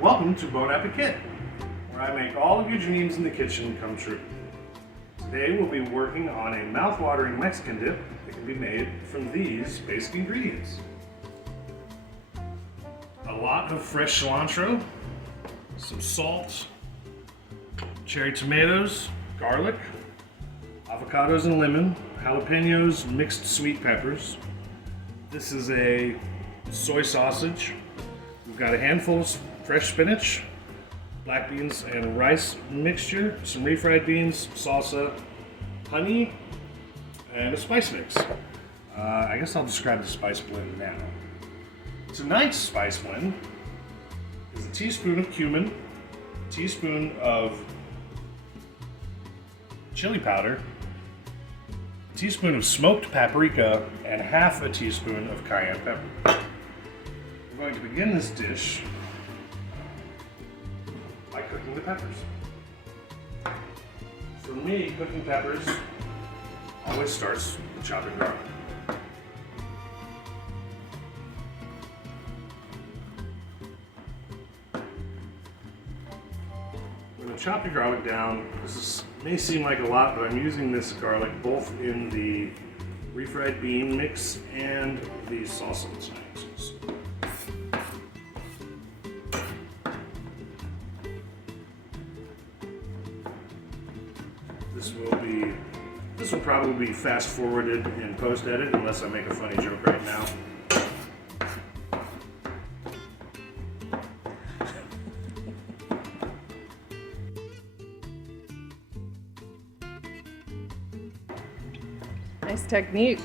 Welcome to Appekit, where I make all of your dreams in the kitchen come true. Today we'll be working on a mouth-watering Mexican dip that can be made from these basic ingredients. A lot of fresh cilantro, some salt, cherry tomatoes, garlic, avocados and lemon, jalapenos, mixed sweet peppers. This is a soy sausage. We've got a handful of fresh spinach, black beans and rice mixture, some refried beans, salsa, honey, and a spice mix. I guess I'll describe the spice blend now. Tonight's spice blend is a teaspoon of cumin, a teaspoon of chili powder, a teaspoon of smoked paprika, and half a teaspoon of cayenne pepper. We're going to begin this dish by cooking the peppers. For me, cooking peppers always starts with chopping garlic. I'm going to chop your garlic down. This may seem like a lot, but I'm using this garlic both in the refried bean mix and the salsa mix. This will probably be fast forwarded in post edit unless I make a funny joke right now. Nice technique.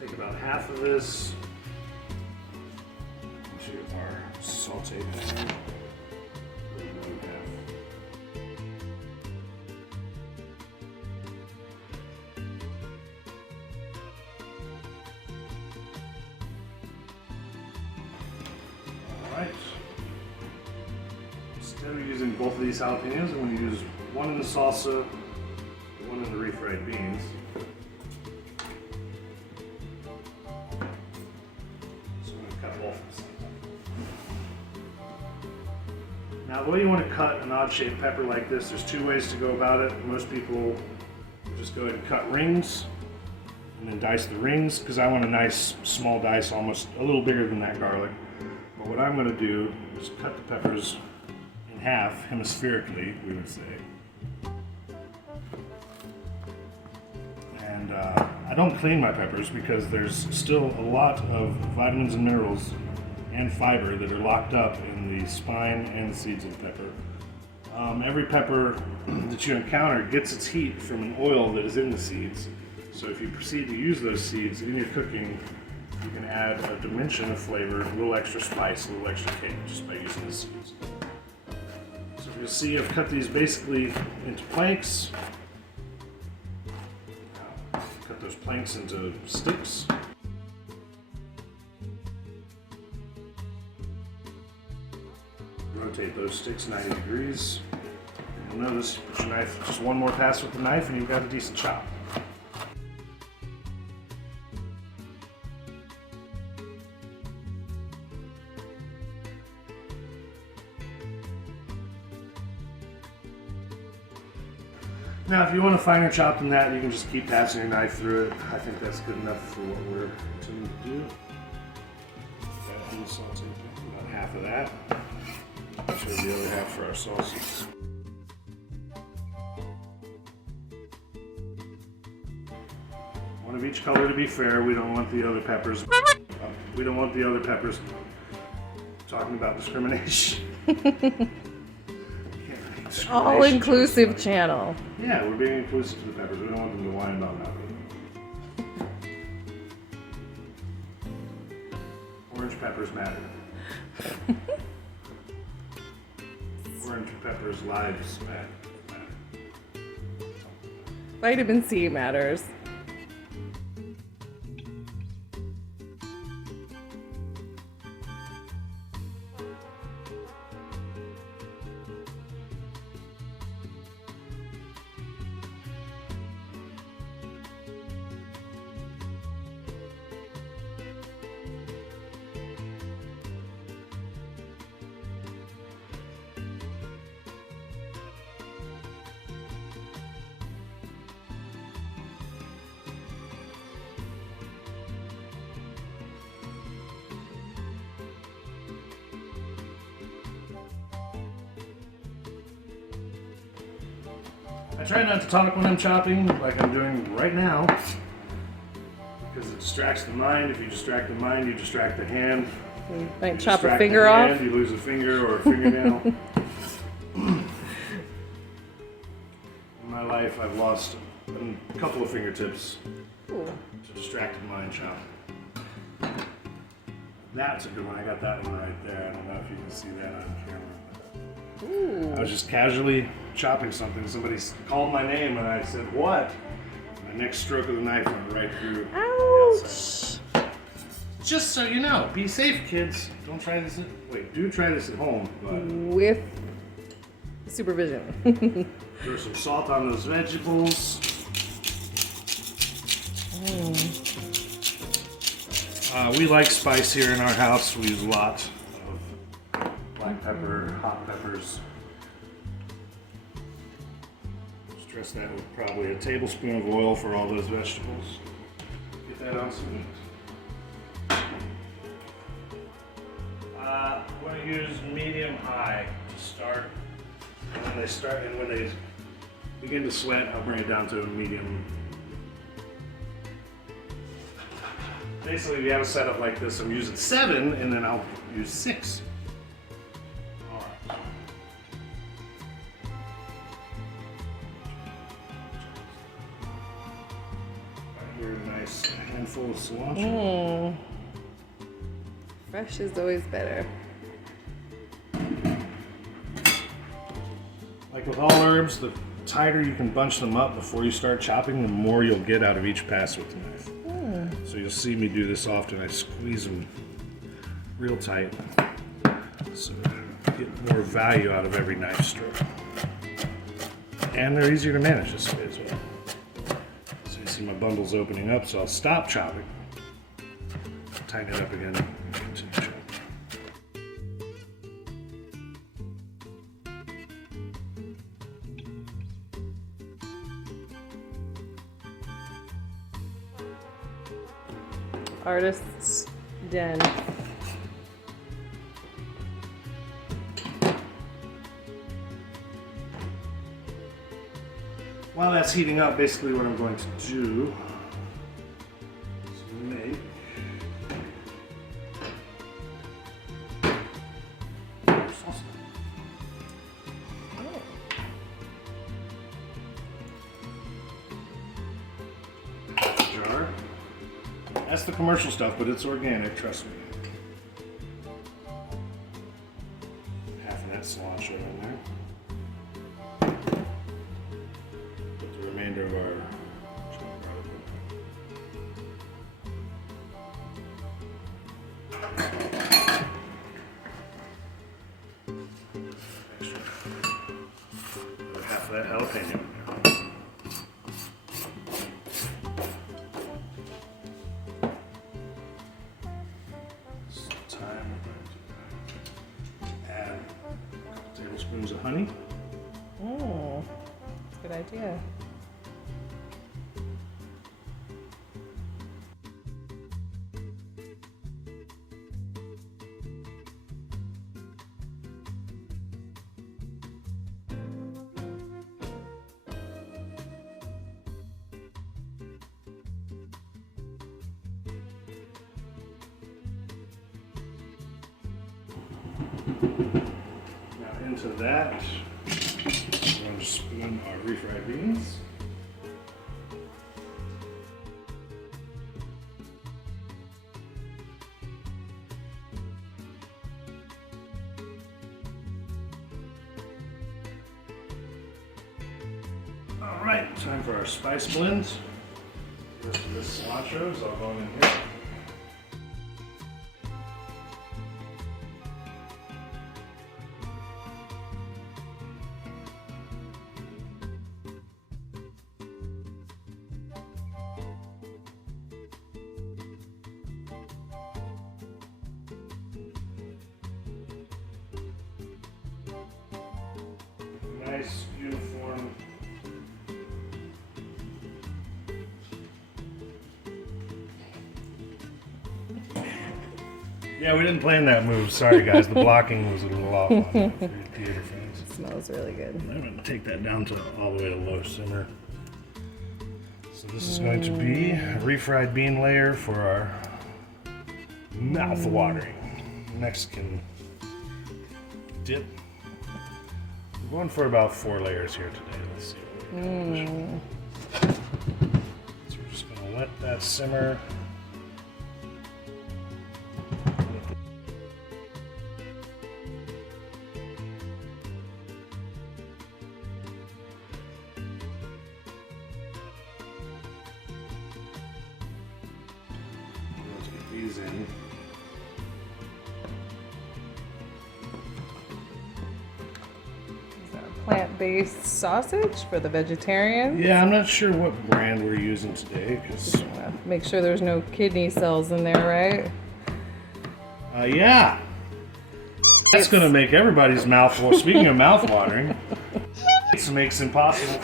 Take about half of this into our saute pan. Alright. Instead of using both of these jalapenos, I'm going to use one in the salsa, one in the refried beans. So I'm going to cut both of them. Now, the way you want to cut an odd-shaped pepper like this, there's two ways to go about it. Most people just go ahead and cut rings and then dice the rings, because I want a nice small dice, almost a little bigger than that garlic. But what I'm going to do is cut the peppers in half, hemispherically, we would say. And I don't clean my peppers because there's still a lot of vitamins and minerals and fiber that are locked up in the spine and the seeds of the pepper. Every pepper that you encounter gets its heat from an oil that is in the seeds. So if you proceed to use those seeds in your cooking, you can add a dimension of flavor, a little extra spice, a little extra kick just by using the seeds. So you'll see I've cut these basically into planks. Cut those planks into sticks. Rotate those sticks 90 degrees. And you'll notice, you put your knife, just one more pass with the knife and you've got a decent chop. Now, if you want a finer chop than that, you can just keep passing your knife through it. I think that's good enough for what we're intending to do. Got in the saute pan, about half of that. Save the other half for our sauces. One of each color to be fair. We don't want the other peppers. We don't want the other peppers talking about discrimination. All-inclusive channel. Yeah, we're being inclusive to the peppers. We don't want them to whine about nothing. Orange peppers matter. Orange peppers' lives matter. Vitamin C matters. I try not to talk when I'm chopping, like I'm doing right now, because it distracts the mind. If you distract the mind, you distract the hand. You might You chop a distract finger the off. hand, you lose a finger or a fingernail. In my life, I've lost a couple of fingertips Ooh. to distracted mind chop. That's a good one. I got that one right there. I don't know if you can see that on camera. Ooh. I was just casually chopping something. Somebody called my name and I said, "What?" My next stroke of the knife went right through. Ouch. Just so you know, be safe, kids. Don't try this. Do try this at home. But With supervision. throw some salt on those vegetables. We like spice here in our house. We use a lot of black pepper, hot peppers. Stress that with probably a tablespoon of oil for all those vegetables. Get that on some meat. I'm going to use medium-high to start. And when they begin to sweat, I'll bring it down to a medium. Basically, if you have a setup like this, I'm using 7, and then I'll use 6. All right. Right here, a nice handful of cilantro. Fresh is always better. Like with all herbs, the tighter you can bunch them up before you start chopping, the more you'll get out of each pass with the knife. So you'll see me do this often. I squeeze them real tight so I get more value out of every knife stroke. And they're easier to manage this way as well. So you see my bundle's opening up, so I'll stop chopping, tighten it up again, and continue chopping. Artist's den. While that's heating up, basically what I'm going to do is make salsa. Jar. That's the commercial stuff, but it's organic, trust me. Half of that cilantro in there. Put the remainder of our chopped garlic in. Extra. Another half of that jalapeno in there. Add a couple tablespoons of honey. That's a good idea. Now into that, we're going to spoon our refried beans. All right, time for our spice blend. The rest of this cilantro is all going in here. Nice, uniform. Yeah, we didn't plan that move. Sorry, guys. The blocking was a little off on it for your theater fans. Smells really good. I'm going to take that down to all the way to low simmer. So this is going to be a refried bean layer for our mouth-watering Mexican dip. I'm going for about 4 layers here today. Let's see what we got. So we're just going to let that simmer. Let's get these in. Plant-based sausage for the vegetarian. Yeah, I'm not sure what brand we're using today because. Make sure there's no kidney cells in there, right? Yeah. That's gonna make everybody's mouth water. Speaking of mouth watering, it makes impossible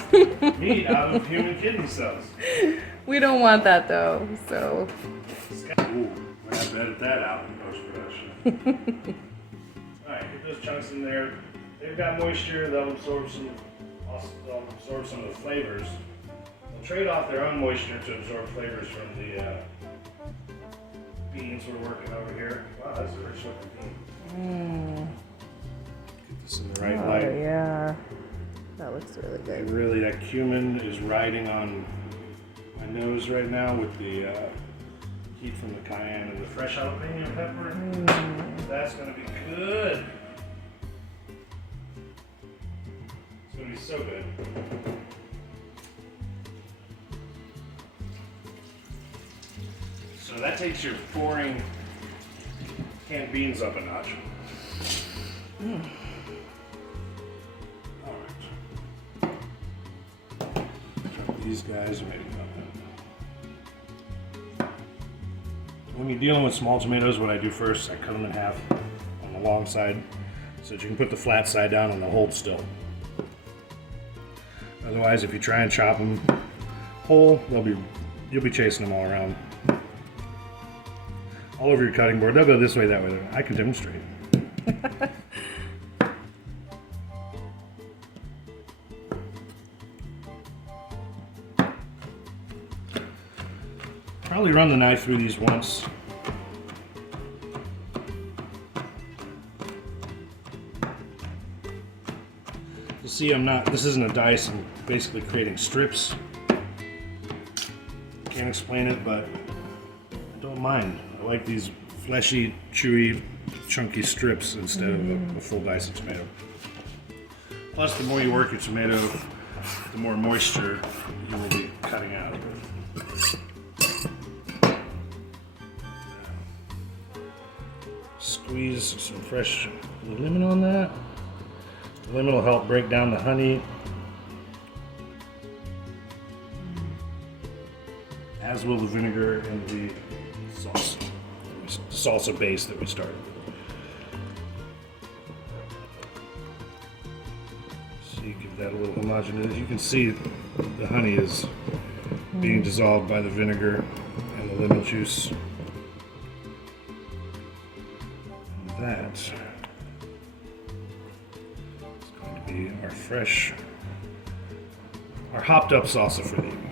meat out of human kidney cells. We don't want that though, so. Ooh, we're gonna edit that out in post-production. Alright, get those chunks in there. They've got moisture, they'll absorb some of the flavors. They'll trade off their own moisture to absorb flavors from the beans we're working over here. Wow, that's a rich looking bean. Get this in the right light. Oh yeah, that looks really good. And really, that cumin is riding on my nose right now with the heat from the cayenne and the fresh jalapeno pepper. That's gonna be good. It's gonna be so good. So that takes your pouring canned beans up a notch. All right. Drop these guys right up. When you're dealing with small tomatoes, what I do first, I cut them in half on the long side so that you can put the flat side down and they'll hold still. Otherwise, if you try and chop them whole, you'll be chasing them all around. All over your cutting board. They'll go this way, that way. I can demonstrate. Probably run the knife through these once. You'll see this isn't a dice, I'm basically creating strips. Can't explain it, but I don't mind. I like these fleshy, chewy, chunky strips instead of a full dice of tomato. Plus, the more you work your tomato, the more moisture you will be cutting out of it. Squeeze some fresh lemon on that. The lemon will help break down the honey, as will the vinegar and the salsa base that we started with. So you give that a little homogeneous. You can see the honey is being dissolved by the vinegar and the lemon juice. And that is going to be our hopped up salsa for the evening.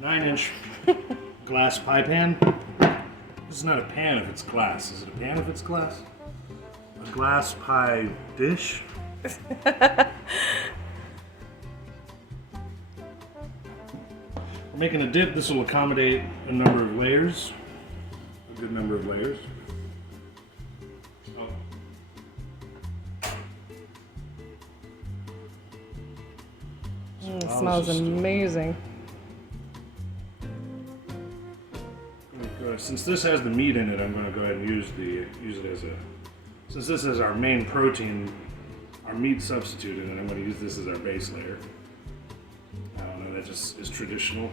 Nine inch glass pie pan. This is not a pan if it's glass. Is it a pan if it's glass? A glass pie dish? We're making a dip. This will accommodate a number of layers. A good number of layers. It smells amazing. Since this has the meat in it, I'm going to go ahead and use it as since this is our main protein, our meat substitute in it, I'm going to use this as our base layer. I don't know, that just is traditional.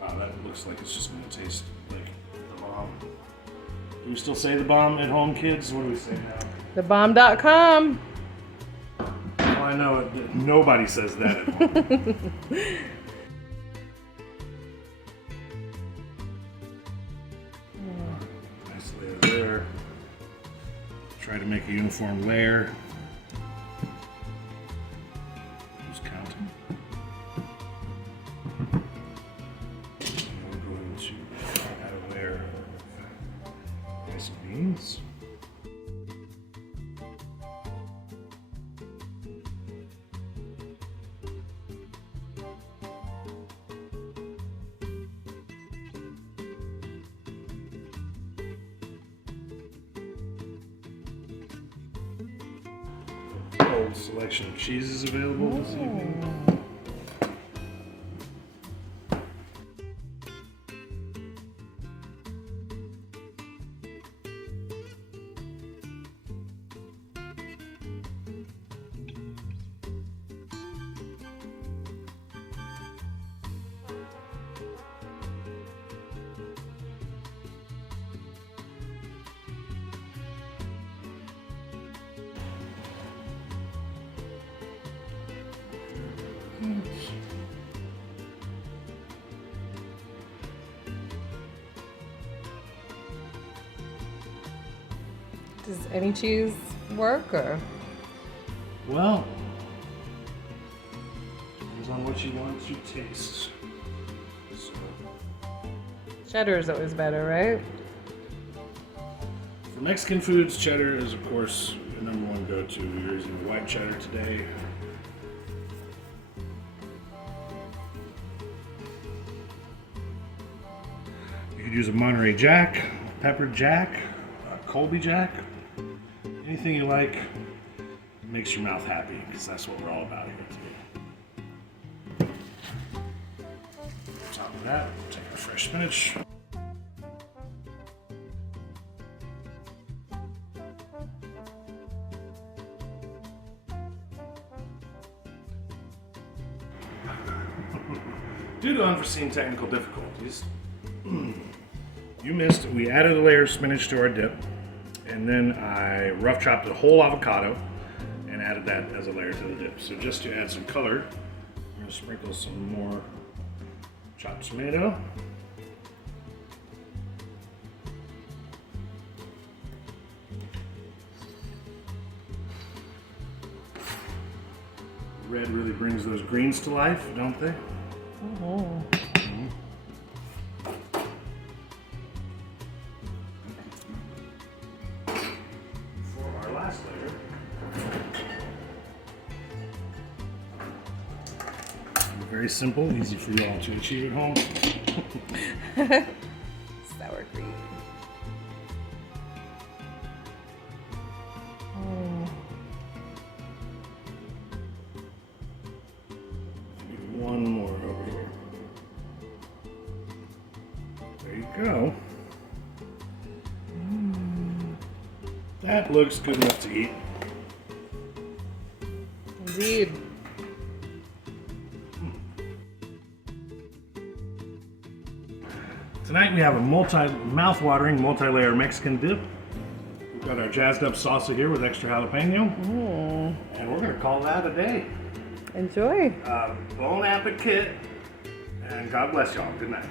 Wow, that looks like it's just going to taste like the bomb. Do we still say the bomb at home, kids? What do we say now? Thebomb.com. Well, I know it. Nobody says that at home. Nice layer there. Try to make a uniform layer. Who's counting? And we're going to add a layer of rice and beans. Old selection of cheeses available this evening. Does any cheese work or? Well, depends on what you want to taste. So, Cheddar is always better, right? for Mexican foods, cheddar is of course the number one go-to. We're using white cheddar today. You could use a Monterey Jack, a Pepper Jack, a Colby Jack, anything you like. Makes your mouth happy, because that's what we're all about here today. On top of that, take our fresh spinach. Due to unforeseen technical difficulties, you missed, we added a layer of spinach to our dip, and then I rough chopped a whole avocado and added that as a layer to the dip. So just to add some color, I'm going to sprinkle some more chopped tomato. Red really brings those greens to life, don't they? Mm-hmm. For our last layer, very simple, easy for you all to achieve at home. Sour cream. One more over here. There you go. That looks good enough to eat. Indeed. Tonight we have a mouth-watering, multi-layer Mexican dip. We've got our jazzed up salsa here with extra jalapeno. And we're gonna call that a day. Enjoy. Bon Appekit, and God bless y'all. Good night.